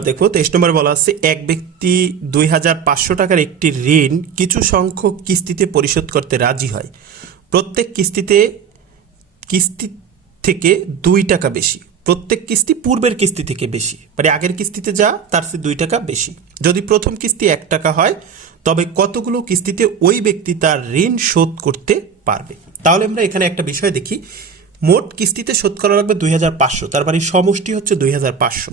দেখো, তেইশ নম্বর বলা আছে, এক ব্যক্তি দুই হাজার পাঁচশো টাকার একটি ঋণ কিছু সংখ্যক কিস্তিতে পরিশোধ করতে রাজি হয়। প্রত্যেক কিস্তিতে, কিস্তি থেকে দুই টাকা বেশি। প্রত্যেক কিস্তি পূর্বের কিস্তি থেকে বেশি। মানে আগের কিস্তিতে যা, তার চেয়ে দুই টাকা বেশি। যদি প্রথম কিস্তি এক টাকা হয়, তবে কতগুলো কিস্তিতে ওই ব্যক্তি তার ঋণ শোধ করতে পারবে? তাহলে আমরা এখানে একটা বিষয় দেখি। মোট কিস্তিতে শোধ করা লাগবে দুই হাজার পাঁচশো, তার মানে সমষ্টি হচ্ছে দুই হাজার পাঁচশো।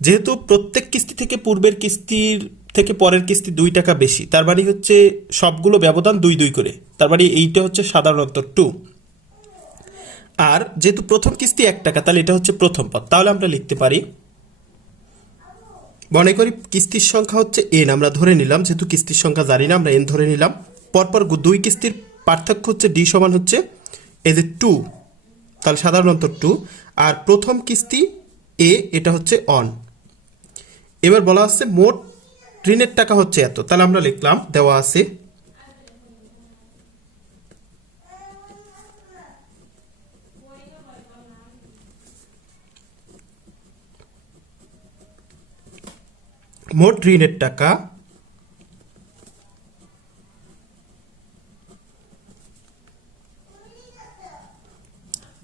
যেহেতু প্রত্যেক কিস্তি থেকে পূর্বের কিস্তির থেকে পরের কিস্তি দুই টাকা বেশি, তার মানে হচ্ছে সবগুলো ব্যবধান দুই দুই করে। তার মানে এইটা হচ্ছে সাধারণত টু আর যেহেতু প্রথম কিস্তি এক টাকা, তাহলে এটা হচ্ছে প্রথম পদ। তাহলে আমরা লিখতে পারি, মনে করি কিস্তির সংখ্যা হচ্ছে এন আমরা ধরে নিলাম, যেহেতু কিস্তির সংখ্যা জানি না, আমরা এন ধরে নিলাম। পরপর দুই কিস্তির পার্থক্য হচ্ছে ডি সমান হচ্ছে এ যে টু তাহলে সাধারণত টু আর প্রথম কিস্তি এ এটা হচ্ছে অন এবার বলা হচ্ছে মোট ঋণের টাকা হচ্ছে এত। তাহলে আমরা লিখলাম, দেওয়া আছে মোট ঋণের টাকা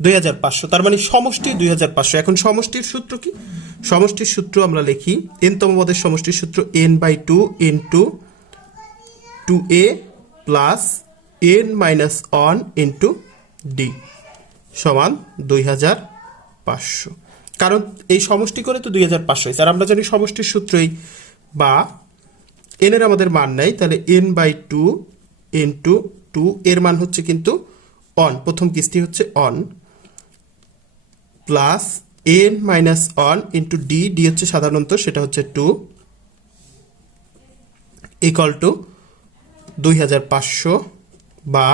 দুই হাজার পাঁচশো। তার মানে সমষ্টি দুই হাজার পাঁচশো। এখন সমষ্টির সূত্র কি? সমষ্টির সূত্র আমরা লিখি। এন তম পদের সমষ্টির সূত্র n by two n two two a plus n minus one into d সমান দুই হাজার পাঁচশো। কারণ এই সমষ্টি করে তো দুই হাজার পাঁচশো আর আমরা জানি সমষ্টির সূত্রই বা এনের আমাদের মান নেই। তাহলে n by two n two two এর মান হচ্ছে কিন্তু অন প্রথম কিস্তি হচ্ছে on plus n minus one into d d হচ্ছে সাধারণত, সেটা হচ্ছে টু ইকাল টু দুই হাজার পাঁচশো বা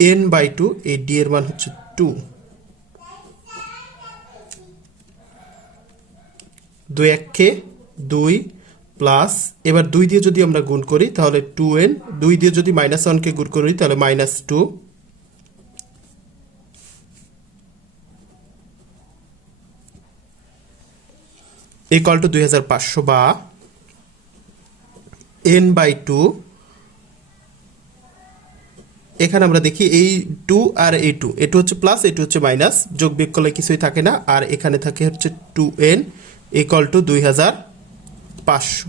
এন বাই টু এই ডি এর মান হচ্ছে টু দুই এককে দুই প্লাস এবার দুই দিয়ে যদি আমরা গুণ করি, তাহলে টু এন দুই দিয়ে যদি মাইনাস ওয়ানকে গুণ করি তাহলে মাইনাস টু ইকাল টু দুই হাজার পাঁচশো বা এন বাই টু এখানে আমরা দেখি এই টু আর এই টু এটু হচ্ছে প্লাস এটু হচ্ছে মাইনাস যোগ বিয়োগ করলে কিছুই থাকে না। আর এখানে থাকে হচ্ছে টু এন ইকাল টু দুই হাজার পাঁচশো।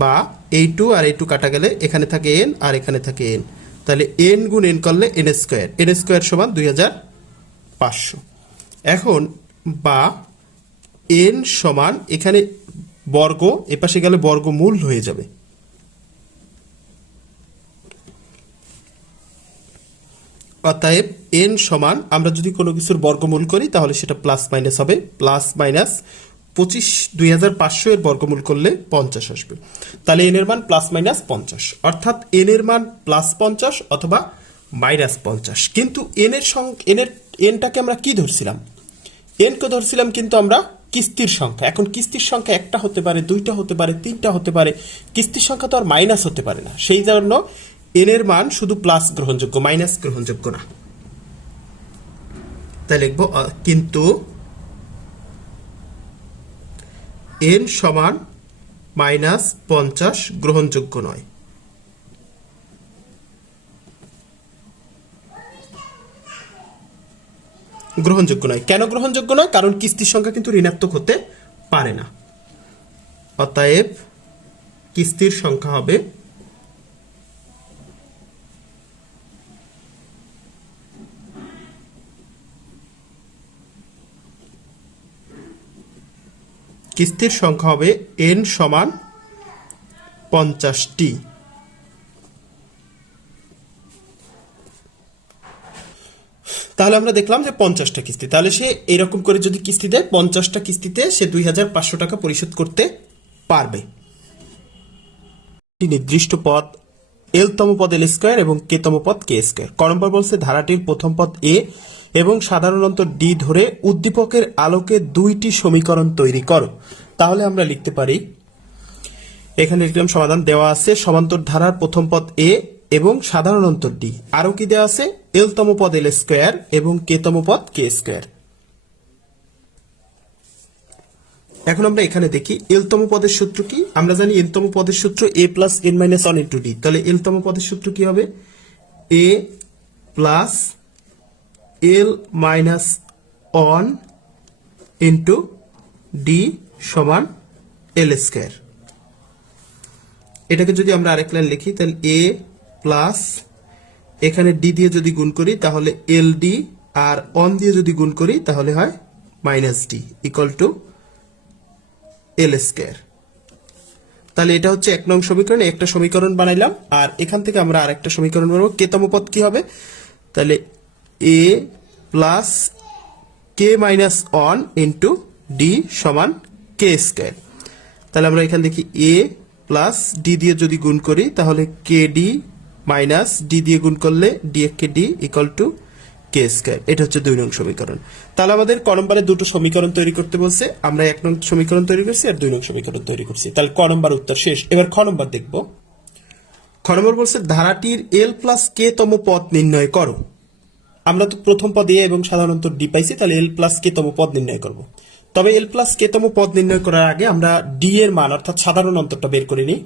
বা এই টু আর এই টু কাটা গেলে এখানে থাকে এন আর এখানে থাকে এন তাহলে এন গুণ এন করলে এন স্কোয়ার এন স্কোয়ার সমান দুই হাজার পাঁচশো। এখন বা এন সমান এখানে বর্গ, এপাশে গেলে বর্গমূল হয়ে যাবে। অতএব এন সমান আমরা যদি কোনো কিছুর বর্গমূল করি, তাহলে সেটা প্লাস মাইনাস হবে। প্লাস মাইনাস পঁচিশ, দুই হাজার পাঁচশো এর বর্গমূল করলে পঞ্চাশ আসবে। তাহলে এন এর মান প্লাস মাইনাস পঞ্চাশ। অর্থাৎ এন এর মান প্লাস পঞ্চাশ অথবা মাইনাস পঞ্চাশ। কিন্তু এন এর সং এনের এনটাকে আমরা কি ধরছিলাম? এনকে ধরছিলাম কিন্তু আমরা কিস্তির সংখ্যা। এখন কিস্তির সংখ্যা একটা হতে পারে, দুইটা হতে পারে, তিনটা হতে পারে। কিস্তির সংখ্যা তো আর মাইনাস হতে পারে না। সেই জন্য এন এর মান শুধু প্লাস গ্রহণযোগ্য মাইনাস গ্রহণযোগ্য না। তাই লিখব কিন্তু এন সমান মাইনাস পঞ্চাশ গ্রহণযোগ্য নয়। গ্রহণযোগ্য নয়। কেন গ্রহণযোগ্য নয়? কারণ কিস্তির সংখ্যা কিন্তু ঋণাত্মক হতে পারে না। অতএব কিস্তির সংখ্যা হবে কিস্তির সংখ্যা হবে এন সমান পঞ্চাশটি। তাহলে আমরা দেখলাম যে পঞ্চাশটা কিস্তি। তাহলে সে এরকম করে যদি কিস্তি দেয়, পঞ্চাশটা কিস্তিতে সে দুই হাজার পাঁচশো টাকা পরিশোধ করতে পারবে। নির্দিষ্ট পদ এলতম পদ এল স্কোয়ার এবং কেতম পদ কে স্কোয়ার ক বলছে, ধারাটির প্রথম পদ এ এবং সাধারণত ডি ধরে উদ্দীপকের আলোকে দুইটি সমীকরণ তৈরি করো। তাহলে আমরা লিখতে পারি, এখানে লিখলাম সমাধান দেওয়া আছে, সমান্তর ধারার প্রথম পদ এ এবং সাধারণ অন্তর ডি আরও কি দেওয়া আছে? এলতম পদ এল স্কোয়ার এবং কেতম পদ কে স্কোয়ার। এখন আমরা এখানে দেখি এলতম পদের সূত্র কি? আমরা জানি এলতম পদের সূত্র a plus n minus one into d. তাহলে এলতম পদের সূত্র কি হবে? A plus l minus one into d সমান এল স্কোয়ার। এটাকে যদি আমরা আরেক লাইন লিখি, তাহলে এ প্লাস এখানে ডি দিয়ে যদি গুণ করি, তাহলে এল ডি আর অন দিয়ে যদি গুণ করি, তাহলে হয় minus d equal to l square তাহলে এটা হচ্ছে এক নং সমীকরণ, একটা সমীকরণ বানাইলাম, আর এখান থেকে আমরা আর একটা সমীকরণ বানাবো কেতম পদ কি হবে? তাহলে a plus k minus one into d সমান কে স্কোয়ার তাহলে আমরা এখানে দেখি এ প্লাস ডি দিয়ে যদি গুণ করি, তাহলে কে ডি মাইনাস ডি দিয়ে গুণ করলে d k d equal to k square এটা হচ্ছে দুই নং সমীকরণ। তাহলে আমাদের ক নম্বরে দুটো সমীকরণ তৈরি করতে বলছে। আমরা এক নং সমীকরণ তৈরি করছি আর দুই নং সমীকরণ তৈরি করছি। তাহলে ক উত্তর শেষ। এবার খ নম্বর দেখব। খ নম্বর বলছে, ধারাটির এল প্লাস কে তম পদ নির্ণয় করো। আমরা তো প্রথম পদ এ এবং সাধারণত ডি পাইছি, তাহলে এল প্লাস কে তম পদ নির্ণয় করব। তবে এল প্লাস কে তম পদ নির্ণয় করার আগে আমরা ডি এর মান, অর্থাৎ সাধারণ অন্তরটা বের করে নিই।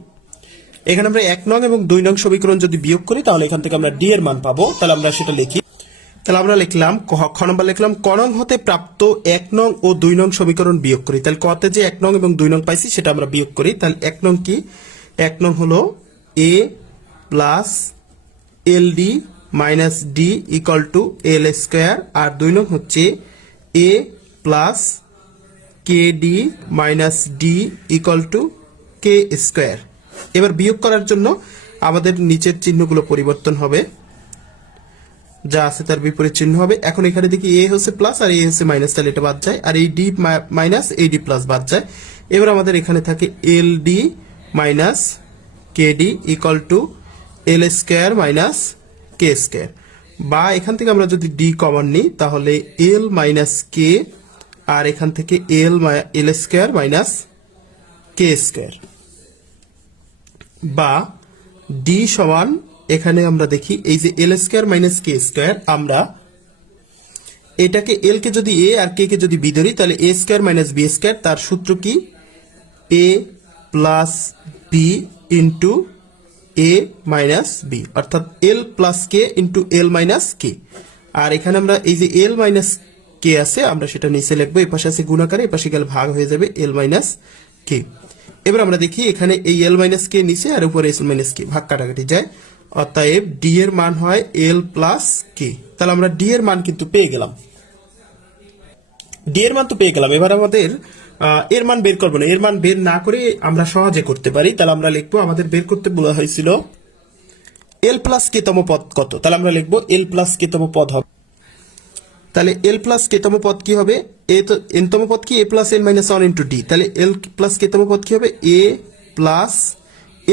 এখানে আমরা এক নং এবং দুই নং সমীকরণ যদি বিয়োগ করি, তাহলে এখান থেকে আমরা ডি এর মান পাবো। তাহলে আমরা সেটা লিখি। তাহলে আমরা লিখলাম খ নম্বর লিখলাম, ক নং হতে প্রাপ্ত এক নং ও দুই নং সমীকরণ বিয়োগ করি। তাহলে কতে যে এক নং এবং দুই নং পাইছি, সেটা আমরা বিয়োগ করি। তাহলে এক নং কি? এক নং হলো a plus l d minus d equal to l square আর দুই নং হচ্ছে a plus k d minus d equal to k square এবার বিয়োগ করার জন্য আমাদের নিচের চিহ্নগুলো পরিবর্তন হবে। যা আছে তার বিপরীত চিহ্ন হবে। এখন এখানে দেখি এ হচ্ছে প্লাস আর এ হচ্ছে মাইনাস তাহলে এটা বাদ যায়। আর এই ডি মাইনাস এই ডি প্লাস বাদ যায়। এবার আমাদের এখানে থাকে l d minus k d equal to l square minus k square বা এখান থেকে আমরা যদি ডি কমন নিই, তাহলে এল মাইনাস কে আর এখান থেকে l l square minus k square বা ডি সমান, এখানে আমরা দেখি, এই যে l square minus k square আমরা এটাকে এল কে যদি এ আর কে কে যদি বি ধরি, তাহলে A square minus B square তার সূত্র কি? A plus B into A minus B অর্থাৎ L plus K into L minus K আর এখানে আমরা এই যে এল মাইনাস কে আছে, আমরা সেটা নিচে লিখব, এই পাশে আছে গুণাকারে, এই পাশে গেলে ভাগ হয়ে যাবে এল মাইনাস কে এবার আমরা দেখি এখানে এই এল মাইনাস কে নিচে আর উপরে এল মাইনাস কে ভাগ কাটাকাটি যায়। অতএব ডি এর মান হয় এল প্লাস কে তাহলে আমরা ডি এর মান কিন্তু পেয়ে গেলাম। ডি এর মান তো পেয়ে গেলাম। এবার আমাদের এর মান বের করব না। এর মান বের না করে আমরা সহজে করতে পারি। তাহলে আমরা লিখব, আমাদের বের করতে বলা হয়েছিল এল প্লাস কেতম পদ কত? তাহলে আমরা লিখব এল প্লাস কেতম পদ হবে তাহলে এল প্লাস কেতম পদ কি হবে? এ তো এনতম পদ কি? A plus N minus one into D তাহলে এল প্লাস কেতম পদ কি হবে? A plus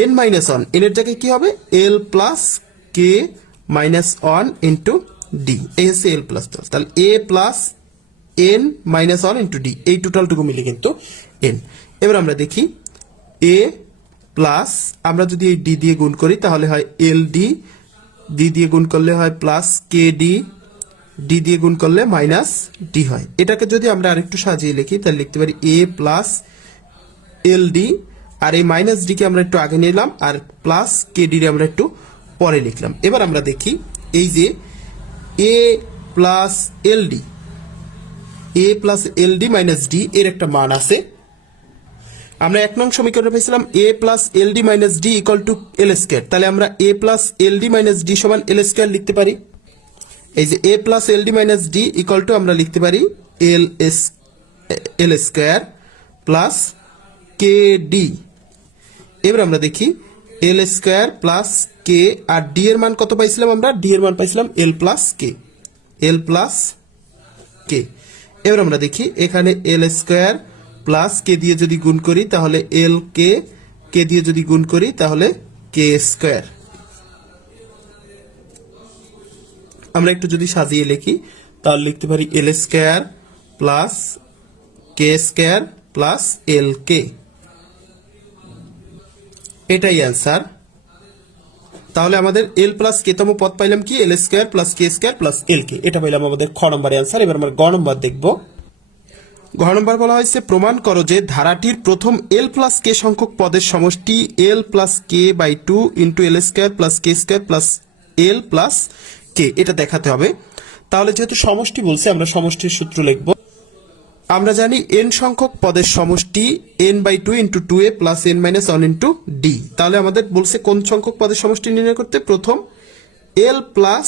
N minus one N এর জায়গায় কি হবে? L plus K minus one into D এই হচ্ছে এল প্লাস তাহলে A plus N minus one into D এই টোটালটুকু মিলে কিন্তু এন এবার আমরা দেখি এ প্লাস আমরা যদি এই ডি দিয়ে গুণ করি, তাহলে হয় এল ডি ডি দিয়ে গুণ করলে হয় প্লাস কে ডি ডি দিয়ে গুণ করলে মাইনাস ডি হয়। এটাকে যদি আমরা আরেকটু সাজিয়ে লিখি, তাহলে লিখতে পারি এ প্লাস এল ডি আর এই মাইনাস ডি কে আমরা একটু আগে নিলাম, আর প্লাস কে ডি আমরা একটু পরে লিখলাম। এবার আমরা দেখি, এই যে A plus L D A plus L D minus D এর একটা মান আছে। আমরা এক নং সমীকরণে পেয়েছিলাম A plus L D minus D equal to L square তাহলে আমরা A plus L D minus D সমান এল স্কোয়ার লিখতে পারি। এই যে A plus L D minus D equal to আমরা লিখতে পারি L S L square plus K D এবার আমরা দেখি এল স্কোয়ার প্লাস কে আর ডি এর মান কত পাইছিলাম আমরা? ডি এর মান পাইছিলাম এল প্লাস কে এল প্লাস কে এবার আমরা দেখি এখানে এল স্কোয়ার প্লাস কে দিয়ে যদি গুণ করি, তাহলে এল কে কে দিয়ে যদি গুণ করি, তাহলে কে স্কোয়ার আমরা একটু যদি সাজিয়ে লিখি, তাহলে লিখতে পারি L square plus K square plus L K এটাই অ্যান্সার তাহলে আমাদের এল প্লাস কে তম পদ পাইলাম কি? L square plus K square plus L K এটা পাইলাম আমাদের খ নম্বর অ্যান্সার এবার আমরা গ নম্বর দেখব। ঘ নম্বর বলা হয়েছে, প্রমাণ করো যে ধারাটির প্রথম এল প্লাস কে সংখ্যক পদের সমষ্টি L plus K by two into L square plus K square plus L plus K এটা দেখাতে হবে। তাহলে যেহেতু সমষ্টি বলছে, আমরা সমষ্টির সূত্র লিখব। আমরা জানি এন সংখ্যক পদের সমষ্টি N by two into two A plus N minus one into D তাহলে আমাদের বলছে কোন সংখ্যক পদের সমষ্টি নির্ণয় করতে? প্রথম এল প্লাস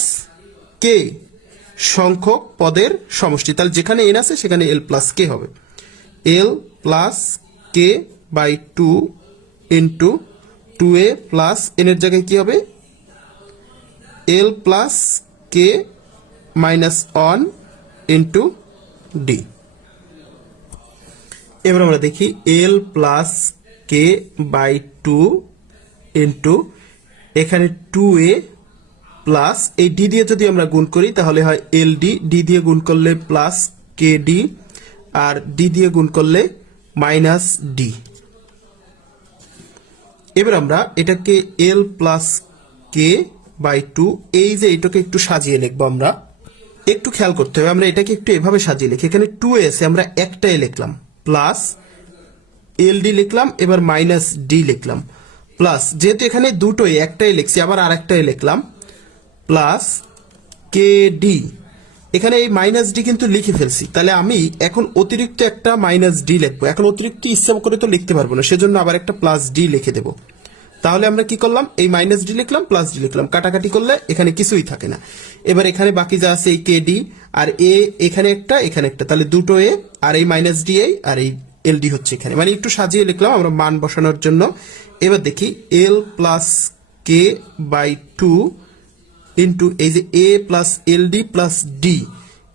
কে সংখ্যক পদের সমষ্টি। তাহলে যেখানে এন আছে, সেখানে এল প্লাস কে হবে। L plus K by two into two A plus এনের জায়গায় কি হবে? L plus K minus one into D এবার আমরা দেখি L plus K by two into এখানে টু এ প্লাস এই ডি দিয়ে যদি আমরা গুণ করি, তাহলে হয় এল ডি ডি দিয়ে গুণ করলে প্লাস কে ডি আর ডি দিয়ে গুণ করলে মাইনাস ডি এবার আমরা এটাকে L plus K by two, এই যে এটাকে একটু সাজিয়ে লিখব আমরা। একটু খেয়াল করতে হবে, আমরা এটাকে একটু এভাবে সাজিয়ে লিখি। এখানে টু এসে আমরা একটাই লিখলাম। প্লাস এল ডি লিখলাম, এবার মাইনাস ডি লিখলাম। প্লাস যেহেতু এখানে দুটোই, একটাই লিখছি, আবার আর একটাই লিখলাম। প্লাস কে ডি এখানে এই মাইনাস ডি কিন্তু লিখে ফেলছি। তাহলে আমি এখন অতিরিক্ত একটা মাইনাস ডি লিখব। এখন অতিরিক্ত ইচ্ছা করে তো লিখতে পারব না, সেজন্য আবার একটা প্লাস ডি লিখে দেবো। তাহলে আমরা কি করলাম? এই মাইনাস ডি লিখলাম প্লাস ডি লিখলাম। কাটাকাটি করলে এখানে কিছুই থাকে না। এবার এখানে বাকি যা আছে, এই কে ডি আর এ এখানে একটা এখানে একটা। তাহলে দুটো এ আর এই মাইনাস ডি এই, আর এই এল ডি হচ্ছে এখানে। মানে একটু সাজিয়ে লিখলাম আমরা মান বসানোর জন্য। এবার দেখি L plus K by two into এই যে A plus L D plus D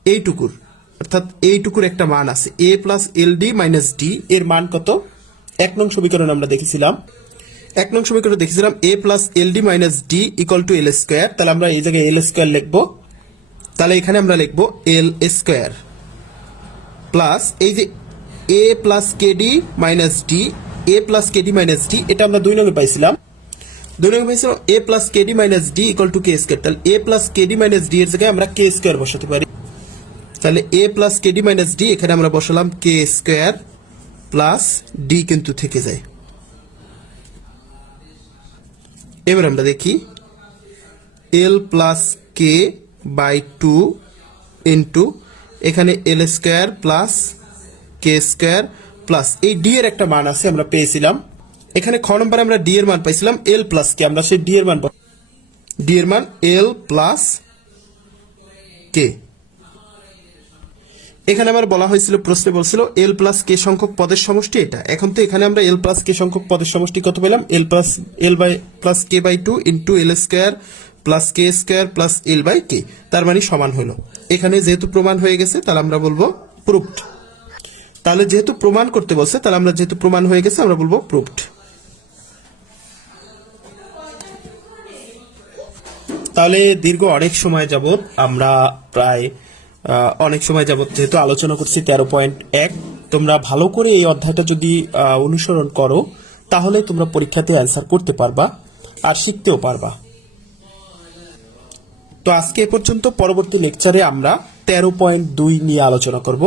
এইটুকুর। অর্থাৎ এইটুকুর একটা মান আছে। A plus L D minus D এর মান কত? এক নং সমীকরণ আমরা দেখেছিলাম। এক নং সমীকরণ দেখেছিলাম A plus L D minus D equal to L square তাহলে আমরা এই জায়গায় এল স্কোয়ার লিখব। তাহলে এখানে আমরা লিখব এল স্কোয়ার প্লাস এই যে A plus K D minus D A plus K D minus D এটা আমরা দুই নঙ্গে পাইছিলাম। দুই নঙ্গে পাইছিলাম A plus K D minus D equal to K square তাহলে A plus K D minus D এর জায়গায় আমরা কে স্কোয়ার বসাতে পারি। তাহলে A plus K D minus D এখানে আমরা বসালাম কে স্কোয়ার প্লাস ডি কিন্তু থেকে যায়। এবার আমরা দেখি L plus K by two into এখানে L square plus K square plus এই ডি এর একটা মান আছে আমরা পেয়েছিলাম। এখানে খ নম্বরে আমরা ডি এর মান পাইছিলাম এল প্লাস কে আমরা সেই ডি এর মান ডি এর মান এল প্লাস কে এখানে আবার বলা হয়েছিল, প্রশ্নে বলছিল এল প্লাস কে সংখ্যক পদের সমষ্টি এটা। এখন তো এখানে আমরা এল প্লাস কে সংখ্যক পদের সমষ্টি কত পেলাম? L plus L by plus K by two into L square plus K square plus L by K তার মানে সমান হলো। এখানে যেহেতু প্রমাণ হয়ে গেছে, তাহলে আমরা বলব প্রুফড তাহলে যেহেতু প্রমাণ করতে বলছে, তাহলে আমরা যেহেতু প্রমাণ হয়ে গেছে, আমরা বলব প্রুফড তাহলে দীর্ঘ অনেক সময় যাবত আমরা প্রায় অনেক সময় যাবত যেহেতু আলোচনা করছি, তেরো পয়েন্ট এক। তোমরা ভালো করে এই অধ্যায়টা যদি অনুসরণ করো, তাহলে তোমরা পরীক্ষাতে অ্যান্সার করতে পারবা আর শিখতেও পারবা। তো আজকে এ পর্যন্ত পরবর্তী লেকচারে আমরা তেরো পয়েন্ট দুই নিয়ে আলোচনা করব।